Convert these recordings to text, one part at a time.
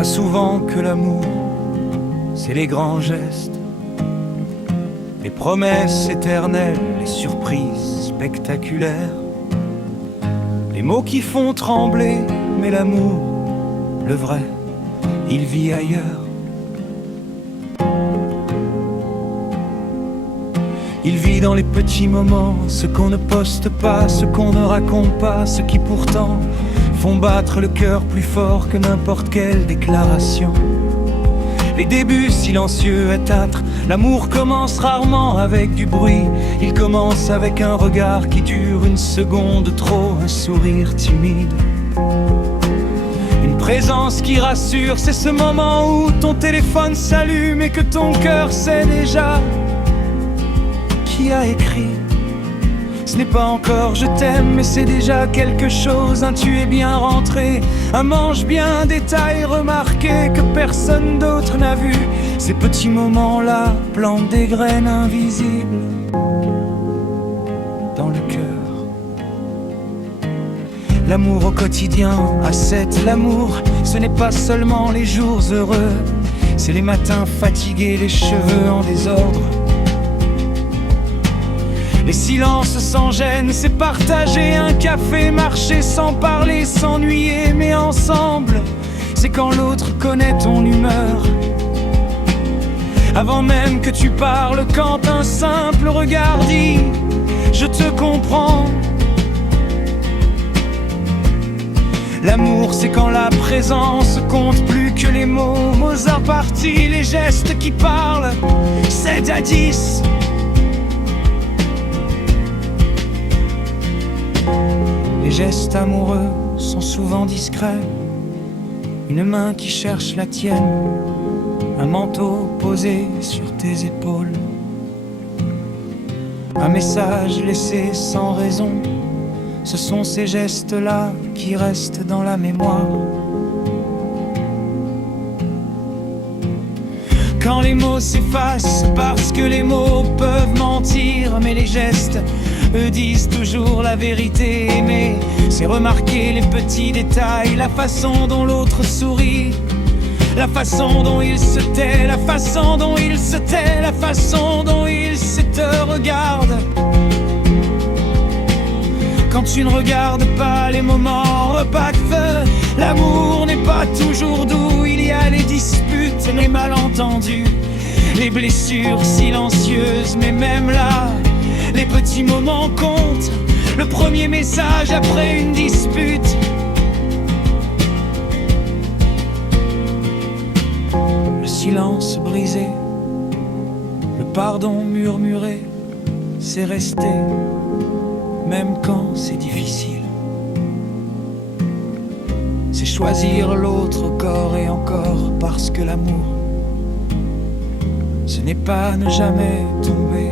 crois souvent que l'amour, c'est les grands gestes, les promesses éternelles, les surprises spectaculaires, les mots qui font trembler, mais l'amour, le vrai, il vit ailleurs. Il vit dans les petits moments, ce qu'on ne poste pas, ce qu'on ne raconte pas, ce qui pourtant font battre le cœur plus fort que n'importe quelle déclaration. Les débuts silencieux et âtres, l'amour commence rarement avec du bruit. Il commence avec un regard qui dure une seconde trop, un sourire timide, une présence qui rassure. C'est ce moment où ton téléphone s'allume et que ton cœur sait déjà qui a écrit. Ce n'est pas encore je t'aime, mais c'est déjà quelque chose. Un tu es bien rentré, un mange bien, détail remarqué que personne d'autre n'a vu. Ces petits moments-là plantent des graines invisibles dans le cœur. L'amour au quotidien, à 7, l'amour, ce n'est pas seulement les jours heureux, c'est les matins fatigués, les cheveux en désordre, les silences sans gêne, c'est partager un café, marcher sans parler, s'ennuyer, mais ensemble. C'est quand l'autre connaît ton humeur, avant même que tu parles, quand un simple regard dit « je te comprends ». L'amour, c'est quand la présence compte plus que les mots. Mozart parti, les gestes qui parlent, 7 à 10. Les gestes amoureux sont souvent discrets. Une main qui cherche la tienne, un manteau posé sur tes épaules, un message laissé sans raison. Ce sont ces gestes-là qui restent dans la mémoire. Quand les mots s'effacent, parce que les mots peuvent mentir, mais les gestes, eux, disent toujours la vérité. Aimer, c'est remarquer les petits détails, la façon dont l'autre sourit, la façon dont il se tait, la façon dont il se tait, la façon dont il se te regarde. Quand tu ne regardes pas les moments repas de feu, l'amour n'est pas toujours doux. Il y a les disputes, les malentendus, les blessures silencieuses, mais même là, les petits moments comptent. Le premier message après une dispute, le silence brisé, le pardon murmuré, c'est resté, même quand c'est difficile. C'est choisir l'autre corps et encore, parce que l'amour, ce n'est pas ne jamais tomber.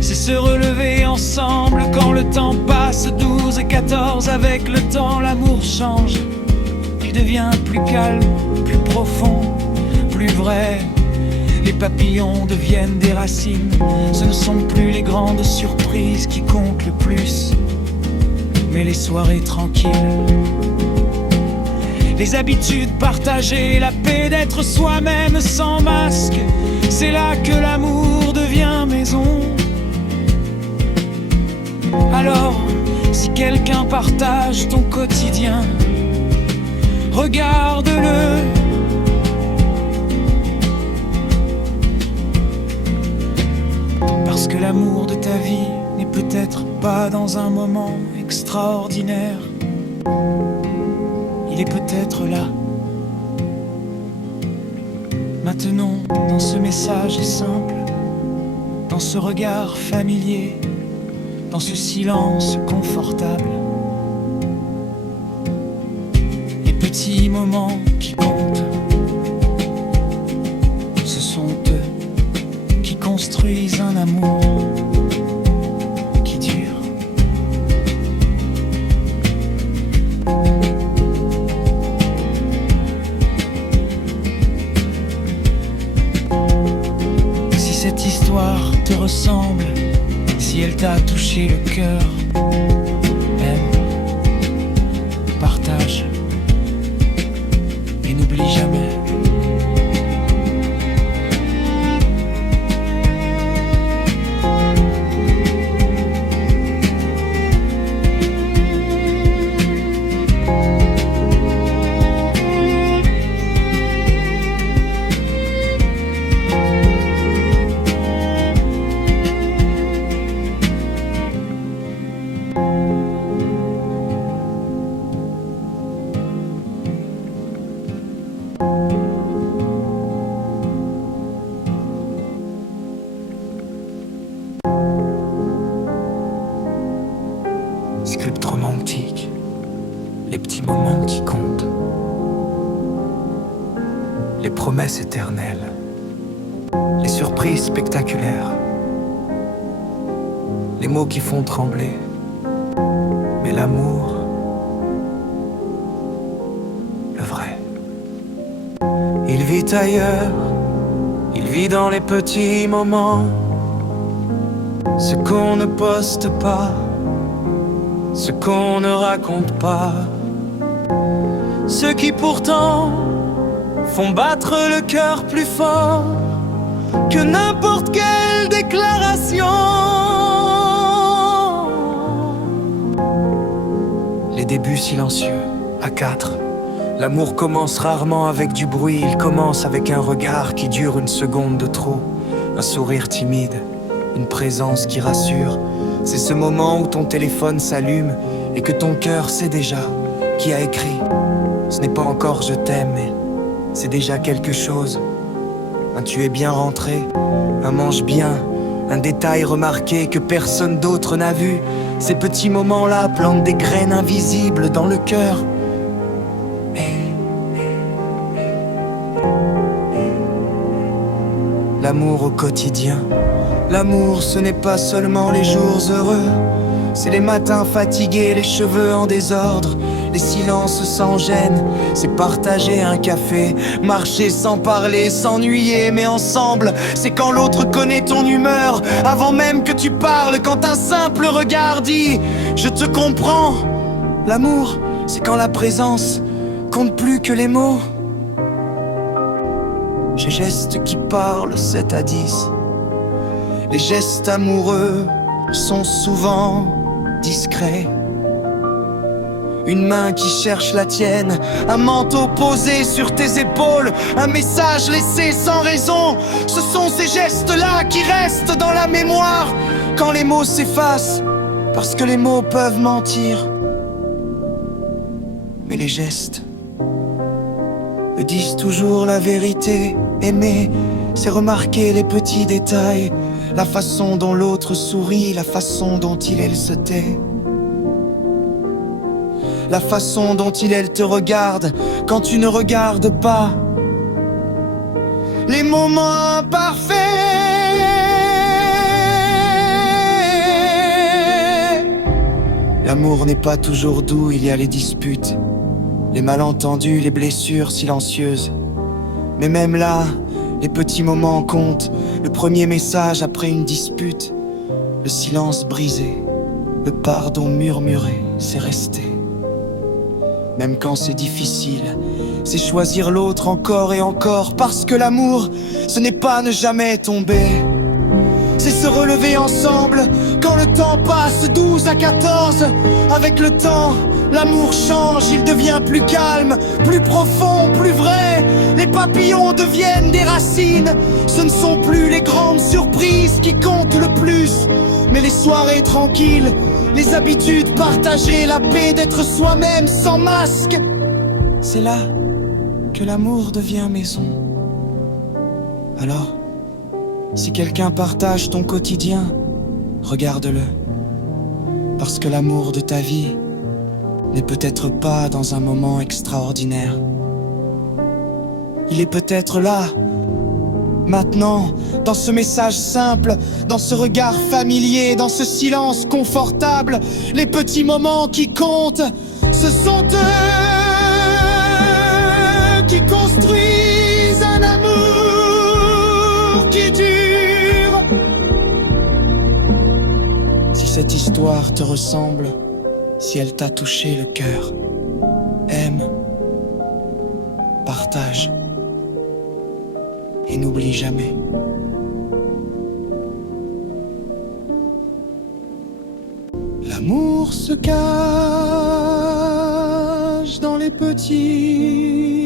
C'est se relever ensemble quand le temps passe. 12 et 14, avec le temps l'amour change. Il devient plus calme, plus profond, plus vrai. Les papillons deviennent des racines. Ce ne sont plus les grandes surprises qui comptent le plus, mais les soirées tranquilles, les habitudes partagées, la paix d'être soi-même sans masque. C'est là que l'amour devient maison. Alors, si quelqu'un partage ton quotidien, regarde-le. Parce que l'amour de ta vie n'est peut-être pas dans un moment extraordinaire. Il est peut-être là, maintenant, dans ce message simple, dans ce regard familier, dans ce silence confortable. Les petits moments qui comptent, ce sont eux qui construisent un amour qui dure. Si cette histoire te ressemble, si elle t'a touché le cœur, aime, partage, n'oublie jamais. Script romantique, les petits moments qui comptent, les promesses éternelles, les surprises spectaculaires, les mots qui font trembler, mais l'amour, le vrai. Il vit ailleurs, il vit dans les petits moments, ce qu'on ne poste pas, ce qu'on ne raconte pas, ceux qui pourtant font battre le cœur plus fort que n'importe quelle déclaration. Les débuts silencieux, à quatre. L'amour commence rarement avec du bruit, il commence avec un regard qui dure une seconde de trop, un sourire timide, une présence qui rassure. C'est ce moment où ton téléphone s'allume et que ton cœur sait déjà qui a écrit. Ce n'est pas encore je t'aime, mais c'est déjà quelque chose. Un tu es bien rentré, un mange bien, un détail remarqué que personne d'autre n'a vu. Ces petits moments-là plantent des graines invisibles dans le cœur. L'amour au quotidien. L'amour, ce n'est pas seulement les jours heureux, c'est les matins fatigués, les cheveux en désordre, les silences sans gêne. C'est partager un café, marcher sans parler, s'ennuyer mais ensemble. C'est quand l'autre connaît ton humeur avant même que tu parles, quand un simple regard dit « je te comprends ». L'amour, c'est quand la présence compte plus que les mots. Ces gestes qui parlent 7 à 10. Les gestes amoureux sont souvent discrets. Une main qui cherche la tienne, un manteau posé sur tes épaules, un message laissé sans raison. Ce sont ces gestes-là qui restent dans la mémoire quand les mots s'effacent, parce que les mots peuvent mentir. Mais les gestes me disent toujours la vérité. Aimer, c'est remarquer les petits détails, la façon dont l'autre sourit, la façon dont elle se tait, la façon dont elle te regarde quand tu ne regardes pas, les moments imparfaits. L'amour n'est pas toujours doux, il y a les disputes, les malentendus, les blessures silencieuses. Mais même là, les petits moments comptent. Le premier message après une dispute, le silence brisé, le pardon murmuré, c'est rester. Même quand c'est difficile, c'est choisir l'autre encore et encore. Parce que l'amour, ce n'est pas ne jamais tomber, c'est se relever ensemble quand le temps passe 12 à 14. Avec le temps, l'amour change, il devient plus calme, plus profond, plus vrai. Les papillons deviennent des racines. Ce ne sont plus les grandes surprises qui comptent le plus, mais les soirées tranquilles, les habitudes partagées, la paix d'être soi-même sans masque. C'est là que l'amour devient maison. Alors, si quelqu'un partage ton quotidien, regarde-le. Parce que l'amour de ta vie n'est peut-être pas dans un moment extraordinaire. Il est peut-être là, maintenant, dans ce message simple, dans ce regard familier, dans ce silence confortable. Les petits moments qui comptent, ce sont eux qui construisent un amour qui dure. Si cette histoire te ressemble, si elle t'a touché le cœur, aime, partage. partage et n'oublie jamais. L'amour se cache dans les petits